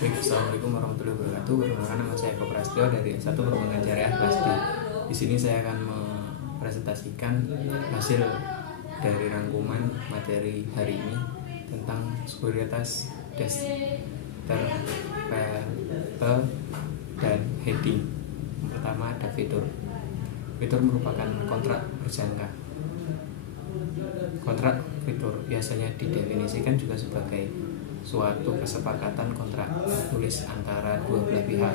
Assalamualaikum warahmatullahi wabarakatuh. Perkenalkan, nama saya Eko Prasetyo dari S1 Perbankan Syariah kelas D. Di sini saya akan mempresentasikan hasil dari rangkuman materi hari ini tentang sekuritas terpel dan heading. Yang pertama ada fitur. Fitur merupakan kontrak berjangka. Kontrak fitur biasanya didefinisikan juga sebagai suatu kesepakatan kontrak tulis antara dua belah pihak,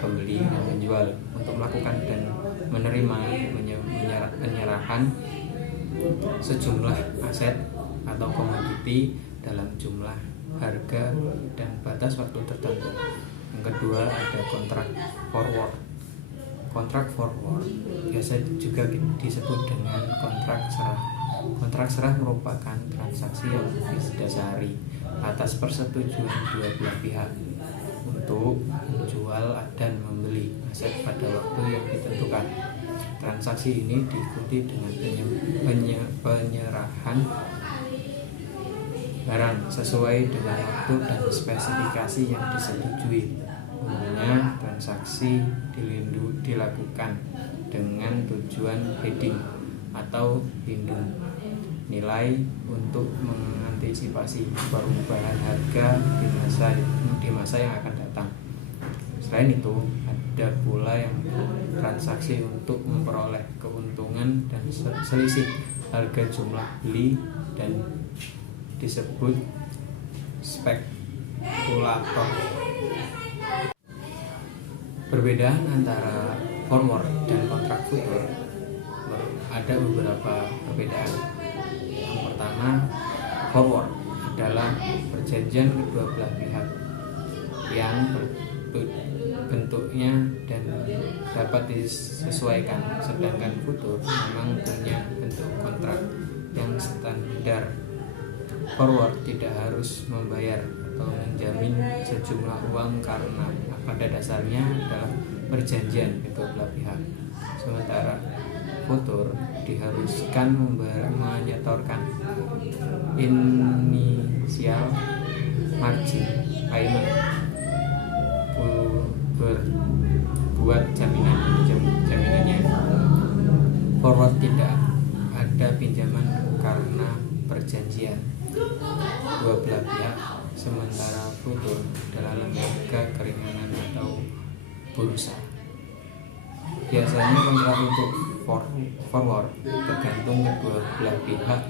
pembeli dan penjual, untuk melakukan dan menerima penyerahan sejumlah aset atau komoditi dalam jumlah harga dan batas waktu tertentu. Yang kedua ada kontrak forward. Kontrak forward biasa juga disebut dengan kontrak serah. Kontrak serah merupakan transaksi yang didasari atas persetujuan dua belah pihak untuk menjual dan membeli aset pada waktu yang ditentukan. Transaksi ini diikuti dengan penyerahan barang sesuai dengan waktu dan spesifikasi yang disetujui. Umumnya transaksi dilakukan dengan tujuan hedging atau lindung nilai untuk mengantisipasi perubahan harga di masa yang akan datang. Selain itu, ada pula yang transaksi untuk memperoleh keuntungan dan selisih harga jumlah beli dan disebut spekulator. Perbedaan antara forward dan kontrak futur ada beberapa perbedaan. Yang pertama, forward adalah perjanjian kedua belah pihak yang bentuknya dan dapat disesuaikan, sedangkan futur memang punya bentuk kontrak yang standar. Forward tidak harus membayar atau menjamin sejumlah uang karena pada dasarnya adalah perjanjian kedua belah pihak. Sementara futur diharuskan menyetorkan inisial margin payment buat jaminannya. Forward tidak ada pinjaman karena perjanjian dua belah pihak, sementara futur adalah lembaga keringanan atau bursa. Biasanya kontrak untuk forward tergantung kedua belah pihak,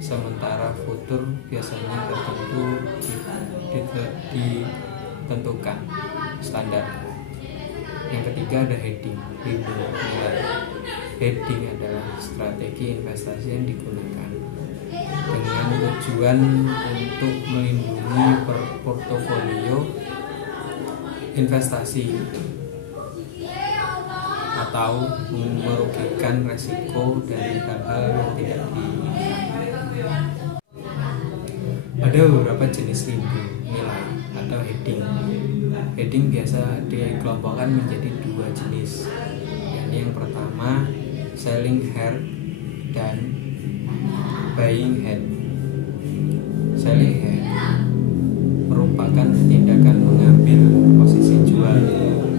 sementara futur biasanya ditentukan standar. Yang ketiga ada hedging, lindung nilai. Hedging adalah strategi investasi yang digunakan dengan tujuan untuk melindungi portofolio investasi atau merugikan resiko dari hal-hal yang tidak diinginkan. Ada beberapa jenis lindung nilai atau hedging. Hedging biasa dikelompokkan menjadi dua jenis. Yang pertama, selling head dan buying head. Selling head merupakan tindakan mengambil posisi jual,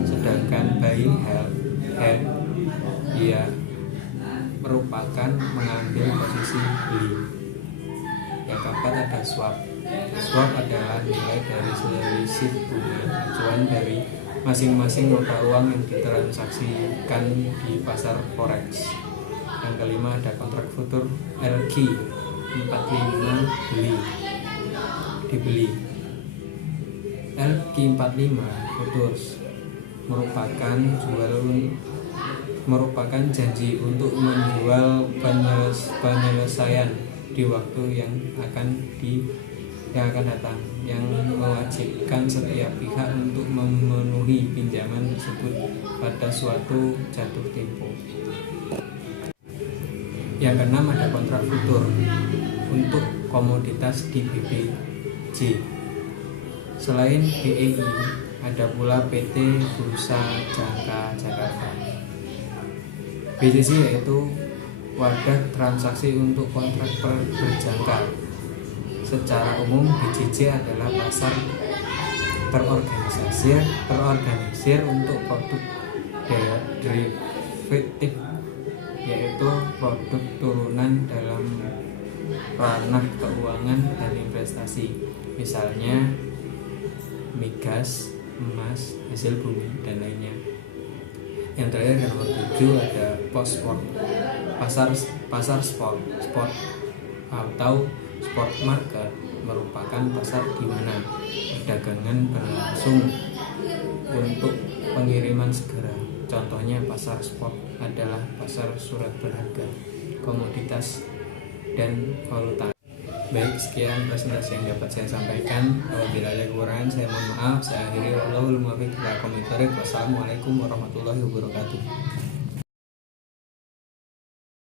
sedangkan buying head ia merupakan mengambil posisi beli. Yang keempat ada swap. Swap adalah nilai dari selisih bunga acuan dari masing-masing mata uang yang ditransaksikan di pasar forex. Yang kelima ada kontrak futur LQ 45 dibeli. LQ 45 futures merupakan janji untuk menjual penyelesaian di waktu yang akan datang, yang mewajibkan setiap pihak untuk memenuhi pinjaman tersebut pada suatu jatuh tempo. Yang keenam ada kontrak futur untuk komoditas di BBJ. Selain BEI, ada pula PT Bursa Jangka Jakarta. BJJ yaitu wadah transaksi untuk kontrak berjangka. Secara umum BJJ adalah pasar terorganisir untuk produk derivatif, yaitu produk turunan dalam ranah keuangan dan investasi, misalnya migas, emas, hasil bumi, dan lainnya. Yang terakhir nomor 7 ada post-sport, pasar sport atau sport market merupakan pasar di mana perdagangan berlangsung untuk pengiriman segera. Contohnya pasar spot adalah pasar surat berharga, komoditas, dan valuta. Baik, sekian presentasi yang dapat saya sampaikan. Apabila ada kekurangan, saya mohon maaf. Saya akhiri. Wassalamualaikum warahmatullahi wabarakatuh.